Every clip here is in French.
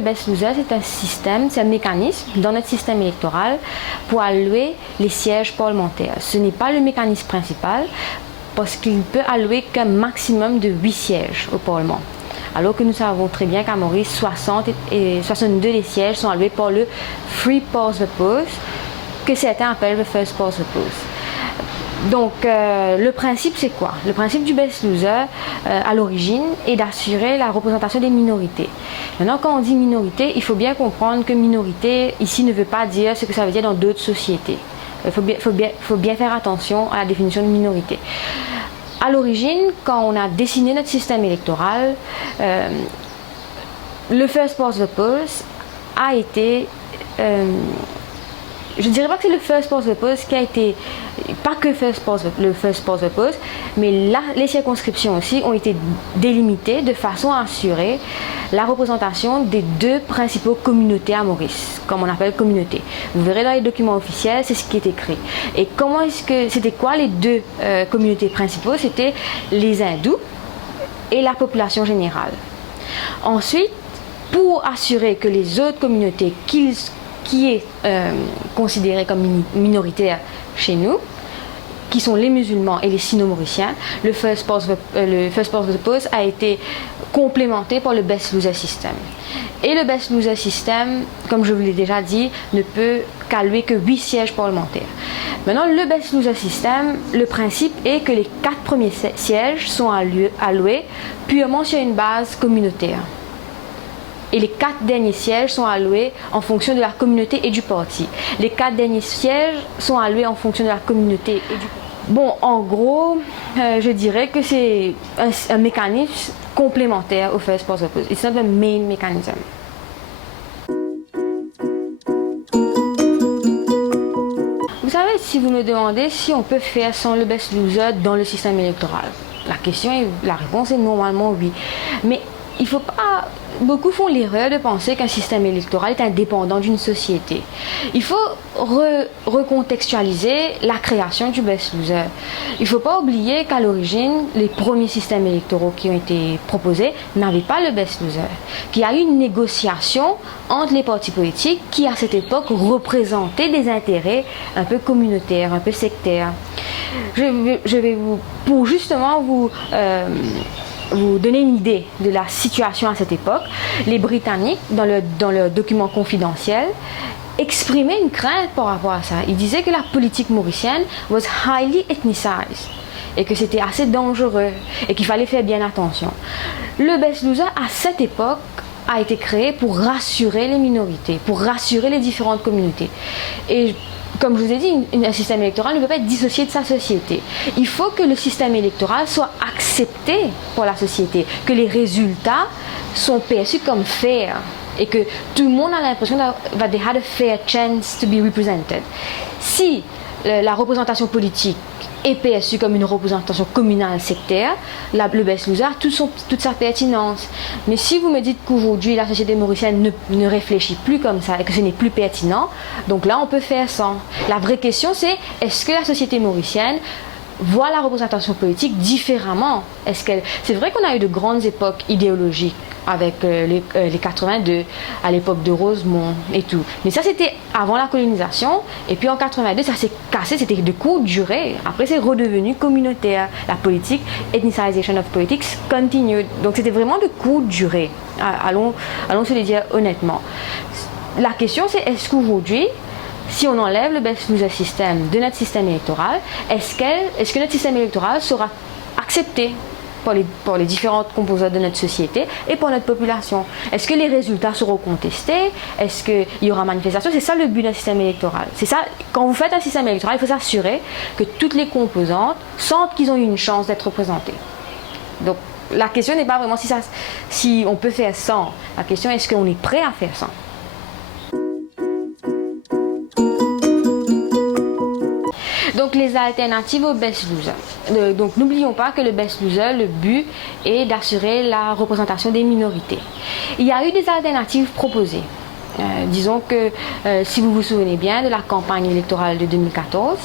le best loser, c'est un système, c'est un mécanisme dans notre système électoral pour allouer les sièges parlementaires. Ce n'est pas le mécanisme principal parce qu'il peut allouer qu'un maximum de 8 sièges au Parlement. Alors que nous savons très bien qu'à Maurice, 60 et 62 des sièges sont alloués par le Free Past the Post, que certains appellent le First Past the Post. Donc, le principe, c'est quoi? Le principe du best loser, à l'origine, est d'assurer la représentation des minorités. Maintenant, quand on dit minorité, il faut bien comprendre que minorité, ici, ne veut pas dire ce que ça veut dire dans d'autres sociétés. Il faut bien faire attention à la définition de minorité. À l'origine, quand on a dessiné notre système électoral, le First Past the Post a été... je ne dirais pas que c'est le First Past the Post qui a été, pas que le First Past the Post, mais là, les circonscriptions aussi ont été délimitées de façon à assurer la représentation des deux principaux communautés à Maurice, comme on appelle communautés. Vous verrez dans les documents officiels, c'est ce qui est écrit. Et comment est-ce que, c'était quoi les deux communautés principaux? C'était les hindous et la population générale. Ensuite, pour assurer que les autres communautés qui est considéré comme minoritaire chez nous, qui sont les musulmans et les sino-mauriciens, le First Past the Post a été complémenté par le Best Loser System. Et le Best Loser System, comme je vous l'ai déjà dit, ne peut qu'allouer que 8 sièges parlementaires. Maintenant, le Best Loser System, le principe est que les 4 premiers sièges sont alloués purement sur une base communautaire. Et les 4 derniers sièges sont alloués en fonction de la communauté et du parti. Les 4 derniers sièges sont alloués en fonction de la communauté et du parti. Bon, en gros, je dirais que c'est un mécanisme complémentaire au First Past the Post. It's not the main mechanism. Vous savez, si vous me demandez si on peut faire sans le Best Loser dans le système électoral, la réponse est normalement oui. Mais il faut pas... Beaucoup font l'erreur de penser qu'un système électoral est indépendant d'une société. Il faut recontextualiser la création du Best Loser. Il ne faut pas oublier qu'à l'origine, les premiers systèmes électoraux qui ont été proposés n'avaient pas le Best Loser. Qu'il y a eu une négociation entre les partis politiques qui, à cette époque, représentaient des intérêts un peu communautaires, un peu sectaires. Je vais pour justement vous donner une idée de la situation à cette époque, les Britanniques, dans leur document confidentiel, exprimaient une crainte par rapport à ça. Ils disaient que la politique mauricienne was highly ethnicized et que c'était assez dangereux et qu'il fallait faire bien attention. Le Best Loser, à cette époque, a été créé pour rassurer les minorités, pour rassurer les différentes communautés. Et comme je vous ai dit, un système électoral ne peut pas être dissocié de sa société. Il faut que le système électoral soit accepté par la société, que les résultats sont perçus comme fair et que tout le monde a l'impression that they had a fair chance to be represented. Si la représentation politique est perçue comme une représentation communale sectaire, le Best Loser a toute sa pertinence. Mais si vous me dites qu'aujourd'hui la société mauricienne ne réfléchit plus comme ça et que ce n'est plus pertinent, donc là on peut faire sans. La vraie question c'est, est-ce que la société mauricienne voit la représentation politique différemment? C'est vrai qu'on a eu de grandes époques idéologiques avec les 82, à l'époque de Rosemont et tout. Mais ça, c'était avant la colonisation. Et puis en 82, ça s'est cassé, c'était de courte durée. Après, c'est redevenu communautaire. La politique, ethnicization of politics, continued. Donc, c'était vraiment de courte durée. Allons se le dire honnêtement. La question, c'est est-ce qu'aujourd'hui, si on enlève le Best Loser System de notre système électoral, est-ce que notre système électoral sera accepté par les différentes composantes de notre société et pour notre population? Est-ce que les résultats seront contestés? Est-ce qu'il y aura manifestation? C'est ça le but d'un système électoral. C'est ça, quand vous faites un système électoral, il faut s'assurer que toutes les composantes sentent qu'ils ont eu une chance d'être représentées. Donc la question n'est pas vraiment si on peut faire sans. La question est est-ce qu'on est prêt à faire sans? Donc les alternatives au Best Loser. Donc n'oublions pas que le Best Loser, le but est d'assurer la représentation des minorités. Il y a eu des alternatives proposées. Disons que si vous vous souvenez bien de la campagne électorale de 2014,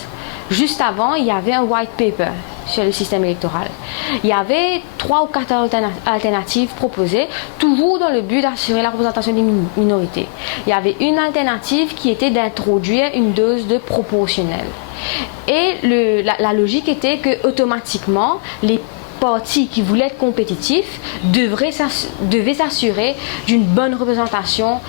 juste avant il y avait un white paper sur le système électoral. Il y avait 3 ou 4 alternatives proposées, toujours dans le but d'assurer la représentation des minorités. Il y avait une alternative qui était d'introduire une dose de proportionnelle. Et la logique était que automatiquement, les partis qui voulaient être compétitifs devaient s'assurer d'une bonne représentation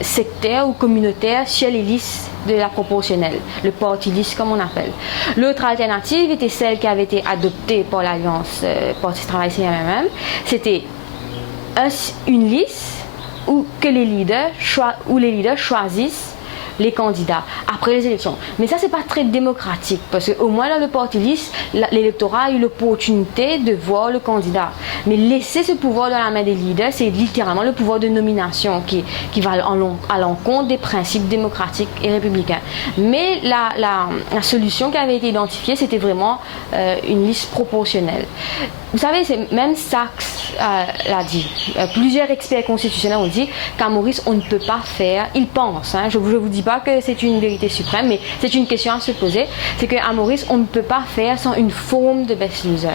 sectaire ou communautaire sur les listes de la proportionnelle, le party list comme on appelle. L'autre alternative était celle qui avait été adoptée par l'Alliance Parti Travail CMMM. C'était une liste où les leaders choisissent les candidats après les élections. Mais ça, c'est pas très démocratique parce qu'au moins dans le parti liste, l'électorat a eu l'opportunité de voir le candidat. Mais laisser ce pouvoir dans la main des leaders, c'est littéralement le pouvoir de nomination qui va à l'encontre des principes démocratiques et républicains. Mais la solution qui avait été identifiée, c'était vraiment une liste proportionnelle. Vous savez, même Sachs l'a dit. Plusieurs experts constitutionnels ont dit qu'à Maurice, on ne peut pas faire, ils pensent, je ne vous dis pas que c'est une vérité suprême, mais c'est une question à se poser, c'est qu'à Maurice, on ne peut pas faire sans une forme de best loser.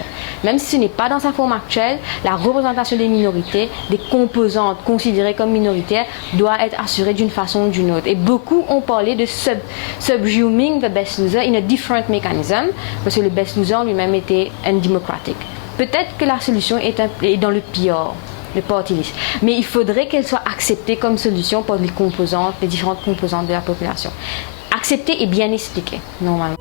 Même si ce n'est pas dans sa forme actuelle, la représentation des minorités, des composantes considérées comme minoritaires, doit être assurée d'une façon ou d'une autre. Et beaucoup ont parlé de subsuming the best loser in a different mechanism, parce que le best loser lui-même était undémocratique. Peut-être que la solution est dans le pire, le party list. Mais il faudrait qu'elle soit acceptée comme solution par les différentes composantes de la population. Acceptée et bien expliquée, normalement.